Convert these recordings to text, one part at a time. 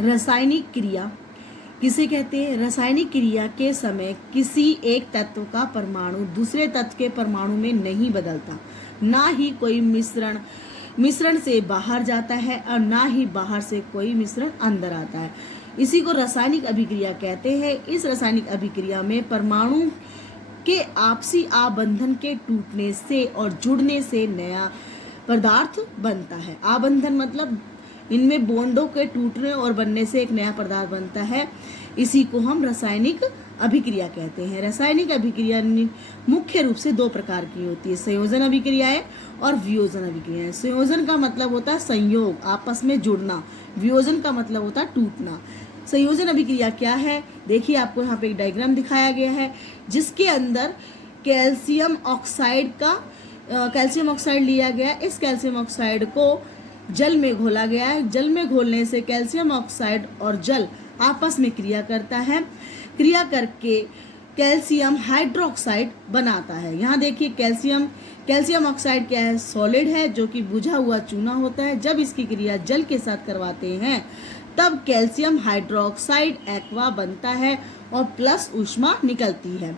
रासायनिक क्रिया किसे कहते हैं? रासायनिक क्रिया के समय किसी एक तत्व का परमाणु दूसरे तत्व के परमाणु में नहीं बदलता, ना ही कोई मिश्रण से बाहर जाता है और ना ही बाहर से कोई मिश्रण अंदर आता है। इसी को रासायनिक अभिक्रिया कहते हैं। इस रासायनिक अभिक्रिया में परमाणु के आपसी आबंधन के टूटने से और जुड़ने से नया पदार्थ बनता है। आबंधन मतलब इनमें बॉन्डों के टूटने और बनने से एक नया पदार्थ बनता है। इसी को हम रासायनिक अभिक्रिया कहते हैं। रासायनिक अभिक्रिया मुख्य रूप से दो प्रकार की होती है, संयोजन अभिक्रियाएं और वियोजन अभिक्रियाएं। संयोजन का मतलब होता है संयोग, आपस में जुड़ना। वियोजन का मतलब होता है टूटना। संयोजन अभिक्रिया क्या है? देखिए, आपको यहाँ पे एक डायग्राम दिखाया गया है जिसके अंदर कैल्शियम ऑक्साइड लिया गया। इस कैल्शियम ऑक्साइड को जल में घोला गया है। जल में घोलने से कैल्शियम ऑक्साइड और जल आपस में क्रिया करता है। क्रिया करके कैल्शियम हाइड्रोक्साइड बनाता है। यहाँ देखिए, कैल्शियम ऑक्साइड क्या है? सॉलिड है, जो कि बुझा हुआ चूना होता है। जब इसकी क्रिया जल के साथ करवाते हैं तब कैल्शियम हाइड्रोक्साइड एक्वा बनता है और प्लस ऊष्मा निकलती है।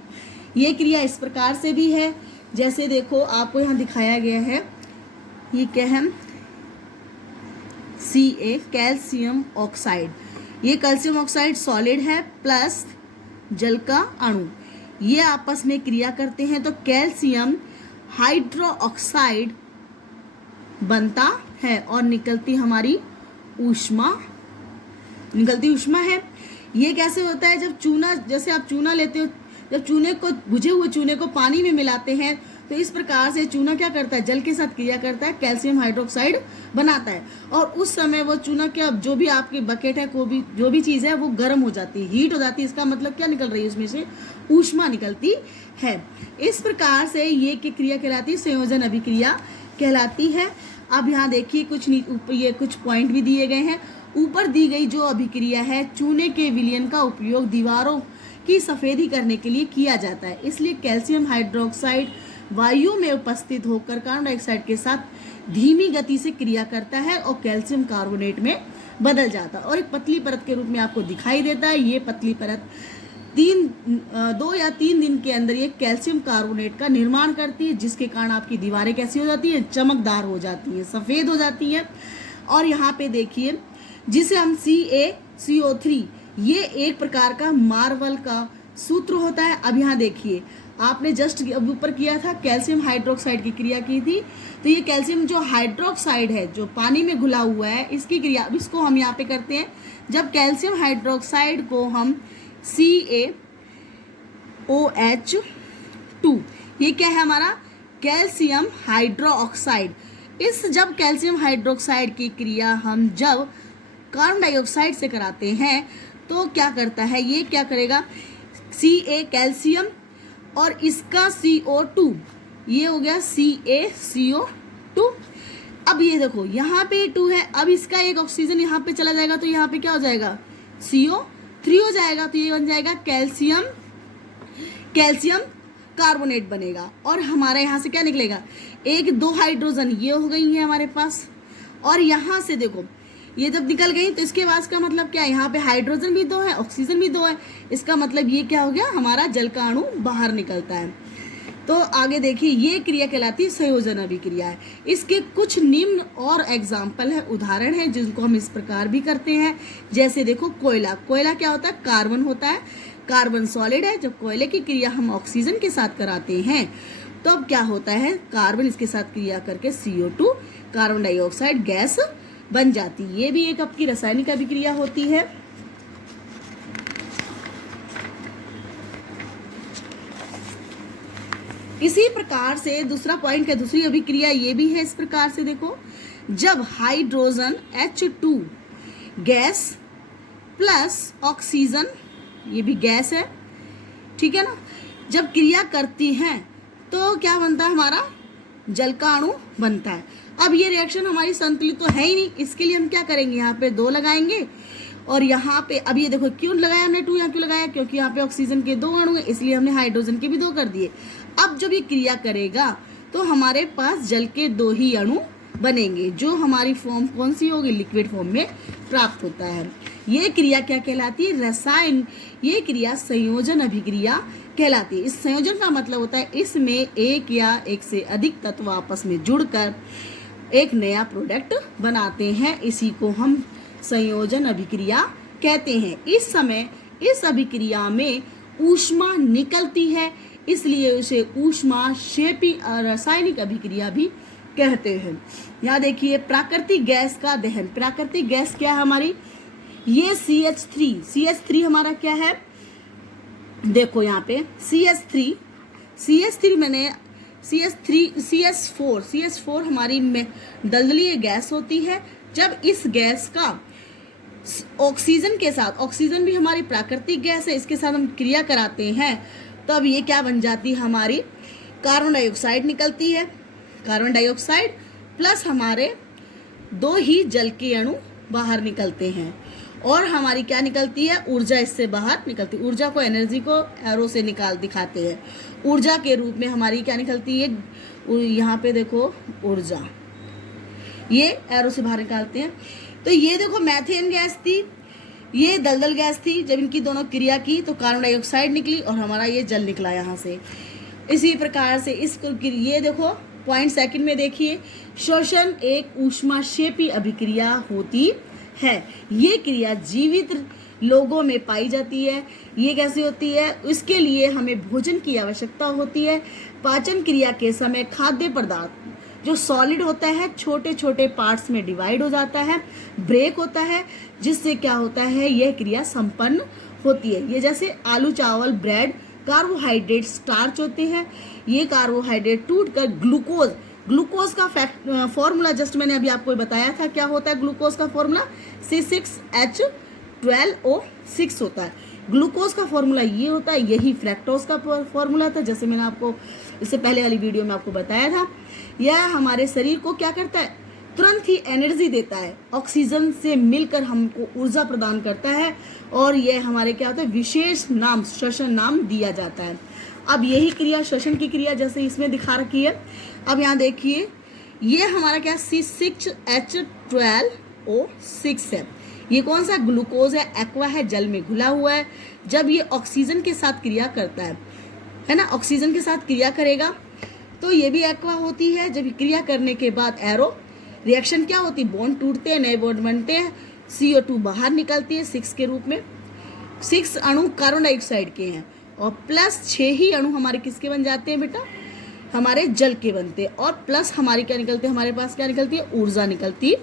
ये क्रिया इस प्रकार से भी है, जैसे देखो आपको यहाँ दिखाया गया है, ये क्या है? Ca calcium oxide. ये कैल्शियम ऑक्साइड सॉलिड है प्लस जल का अणु, ये आपस में क्रिया करते हैं तो कैल्शियम हाइड्रोक्साइड बनता है और निकलती ऊष्मा है। ये कैसे होता है? जब चूना, जैसे आप चूना लेते हो, जब बुझे हुए चूने को पानी में मिलाते हैं तो इस प्रकार से चूना क्या करता है? जल के साथ क्रिया करता है, कैल्शियम हाइड्रोक्साइड बनाता है और उस समय वो चूना क्या, जो भी आपकी बकेट है, जो भी चीज़ है वो गर्म हो जाती है, हीट हो जाती है। इसका मतलब क्या निकल रही है? उसमें से ऊष्मा निकलती है। इस प्रकार से ये की क्रिया कहलाती है, संयोजन अभिक्रिया कहलाती है। अब यहाँ देखिए ये कुछ पॉइंट भी दिए गए हैं। ऊपर दी गई जो अभिक्रिया है, चूने के विलयन का उपयोग दीवारों की सफेदी करने के लिए किया जाता है। इसलिए कैल्शियम हाइड्रोक्साइड वायु में उपस्थित होकर कार्बन डाइऑक्साइड के साथ धीमी गति से क्रिया करता है और कैल्शियम कार्बोनेट में बदल जाता है और एक पतली परत के रूप में आपको दिखाई देता है। ये पतली परत 2 या 3 दिन के अंदर ये कैल्शियम कार्बोनेट का निर्माण करती है, जिसके कारण आपकी दीवारें कैसी हो जाती है? चमकदार हो जाती है, सफ़ेद हो जाती है। और यहाँ पे देखिए, जिसे हम CaCO3, ये एक प्रकार का मार्वल का सूत्र होता है। अब यहाँ देखिए, आपने जस्ट ऊपर किया था, कैल्शियम हाइड्रोक्साइड की क्रिया की थी, तो ये कैल्शियम जो हाइड्रोक्साइड है, जो पानी में घुला हुआ है, इसकी क्रिया इसको हम यहाँ पे करते हैं। जब कैल्शियम हाइड्रोक्साइड को हम CaOH2, ये क्या है हमारा? Calcium hydroxide. जब कैल्शियम हाइड्रोक्साइड की क्रिया हम जब कार्बन डाइऑक्साइड से कराते हैं तो क्या करता है? ये क्या करेगा? Ca कैल्शियम और इसका CO2, ये हो गया CaCO2। अब ये देखो, यहाँ पे 2 है, अब इसका एक ऑक्सीजन यहाँ पे चला जाएगा तो यहाँ पे क्या हो जाएगा? CO3 हो जाएगा। तो ये बन जाएगा कैल्शियम कार्बोनेट बनेगा और हमारा यहाँ से क्या निकलेगा? 1-2 हाइड्रोजन ये हो गई है हमारे पास। और यहाँ से देखो, ये जब निकल गई तो इसके बाद का मतलब क्या है? यहाँ पे हाइड्रोजन भी 2 है, ऑक्सीजन भी 2 है। इसका मतलब ये क्या हो गया? हमारा जल का अणु बाहर निकलता है। तो आगे देखिए, ये क्रिया कहलाती है संयोजन अभिक्रिया है। इसके कुछ निम्न और एग्जाम्पल है, उदाहरण है, जिनको हम इस प्रकार भी करते हैं। जैसे देखो, कोयला क्या होता है? कार्बन होता है, कार्बन सॉलिड है। जब कोयले की क्रिया हम ऑक्सीजन के साथ कराते हैं तो अब क्या होता है? कार्बन इसके साथ क्रिया करके CO2 कार्बन डाइऑक्साइड गैस बन जाती है। ये भी एक आपकी रासायनिक अभिक्रिया होती है। इसी प्रकार से दूसरा पॉइंट का दूसरी अभिक्रिया ये भी है इस प्रकार से, देखो, जब hydrogen H2 gas plus oxygen, ये भी गैस है, ठीक है ना, जब क्रिया करती हैं तो क्या बनता है? हमारा जल का अणु बनता है। अब ये रिएक्शन हमारी संतुलित तो है ही नहीं, इसके लिए हम क्या करेंगे? यहाँ पे 2 लगाएंगे और यहाँ पे, अब ये देखो, क्यों लगाया हमने 2 यहाँ क्यों लगाया? क्योंकि यहाँ पे ऑक्सीजन के 2 अणु हैं, इसलिए हमने हाइड्रोजन के भी 2 कर दिए। अब जब ये क्रिया करेगा तो हमारे पास जल के 2 ही अणु बनेंगे, जो हमारी फॉर्म कौन सी होगी? लिक्विड फॉर्म में प्राप्त होता है। ये क्रिया क्या कहलाती है? रसायन। ये क्रिया संयोजन अभिक्रिया कहलाती है। इस संयोजन का मतलब होता है इसमें एक या एक से अधिक तत्व आपस में जुड़कर एक नया प्रोडक्ट बनाते हैं। इसी को हम संयोजन अभिक्रिया कहते हैं। इस समय इस अभिक्रिया में ऊष्मा निकलती है, इसलिए उसे ऊष्माक्षेपी रासायनिक अभिक्रिया भी कहते हैं। यहाँ देखिए प्राकृतिक गैस का दहन। प्राकृतिक गैस क्या है हमारी? ये CH3। CH3 हमारा क्या है? देखो यहाँ पे CH3 मैंने CH4 हमारी में दलदलीय गैस होती है। जब इस गैस का ऑक्सीजन के साथ, ऑक्सीजन भी हमारी प्राकृतिक गैस है, इसके साथ हम क्रिया कराते हैं तब ये क्या बन जाती है? हमारी कार्बन डाइऑक्साइड निकलती है। कार्बन डाइऑक्साइड प्लस हमारे 2 ही जल के अणु बाहर निकलते हैं और हमारी क्या निकलती है? ऊर्जा इससे बाहर निकलती है। ऊर्जा को, एनर्जी को एरो से दिखाते हैं। ऊर्जा के रूप में हमारी क्या निकलती है? यहाँ पे देखो ऊर्जा, ये एरो से बाहर निकालते हैं। तो ये देखो मैथेन गैस थी, ये दलदल गैस थी। जब इनकी दोनों क्रिया की तो कार्बन डाइऑक्साइड निकली और हमारा ये जल निकला यहाँ से। इसी प्रकार से इसको ये देखो पॉइंट सेकंड में देखिए, श्वसन एक ऊष्माक्षेपी अभिक्रिया होती है। ये क्रिया जीवित लोगों में पाई जाती है। ये कैसे होती है? इसके लिए हमें भोजन की आवश्यकता होती है। पाचन क्रिया के समय खाद्य पदार्थ जो सॉलिड होता है छोटे छोटे पार्ट्स में डिवाइड हो जाता है, ब्रेक होता है, जिससे क्या होता है? यह क्रिया संपन्न होती है। ये जैसे आलू, चावल, ब्रेड कार्बोहाइड्रेट स्टार्च होते हैं। ये कार्बोहाइड्रेट टूटकर ग्लूकोज का फॉर्मूला जस्ट मैंने अभी आपको बताया था। क्या होता है ग्लूकोज का फॉर्मूला? C6H12O6 होता है। ग्लूकोज का फॉर्मूला ये होता है। यही फ्रैक्टोज का फॉर्मूला था, जैसे मैंने आपको इससे पहले वाली वीडियो में आपको बताया था। यह हमारे शरीर को क्या करता है? तुरंत ही एनर्जी देता है। ऑक्सीजन से मिलकर हमको ऊर्जा प्रदान करता है और यह हमारे क्या होता है? विशेष नाम, श्वसन नाम दिया जाता है। अब यही क्रिया, श्वसन की क्रिया जैसे इसमें दिखा रखी है। अब यहाँ देखिए ये हमारा क्या? C6H12O6 है। ये कौन सा? ग्लूकोज है, एक्वा है, जल में घुला हुआ है। जब ये ऑक्सीजन के साथ क्रिया करता है ना, ऑक्सीजन के साथ क्रिया करेगा तो ये भी एक्वा होती है। जब क्रिया करने के बाद एरो रिएक्शन क्या होती? बॉन्ड टूटते हैं, नए बॉन्ड बनते हैं, CO2 बाहर निकलती है 6 के रूप में। 6 अणु कार्बन डाइऑक्साइड के हैं और प्लस 6 ही अणु हमारे किसके बन जाते हैं बेटा? हमारे जल के बनते हैं। और प्लस हमारी क्या निकलते हैं? हमारे पास क्या निकलती है? ऊर्जा निकलती है।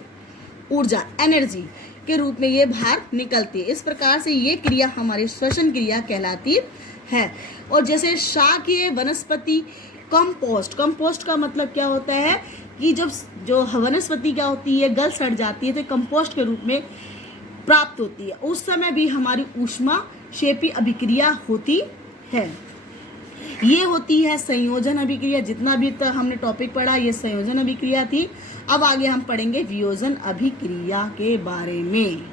ऊर्जा, एनर्जी के रूप में ये बाहर निकलती है। इस प्रकार से ये क्रिया हमारी श्वसन क्रिया कहलाती है। और जैसे शाकीय वनस्पति कंपोस्ट का मतलब क्या होता है कि जब जो वनस्पति क्या होती है? गल सड़ जाती है तो कंपोस्ट के रूप में प्राप्त होती है। उस समय भी हमारी ऊष्माक्षेपी अभिक्रिया होती है। ये होती है संयोजन अभिक्रिया। जितना भी तक हमने टॉपिक पढ़ा ये संयोजन अभिक्रिया थी। अब आगे हम पढ़ेंगे वियोजन अभिक्रिया के बारे में।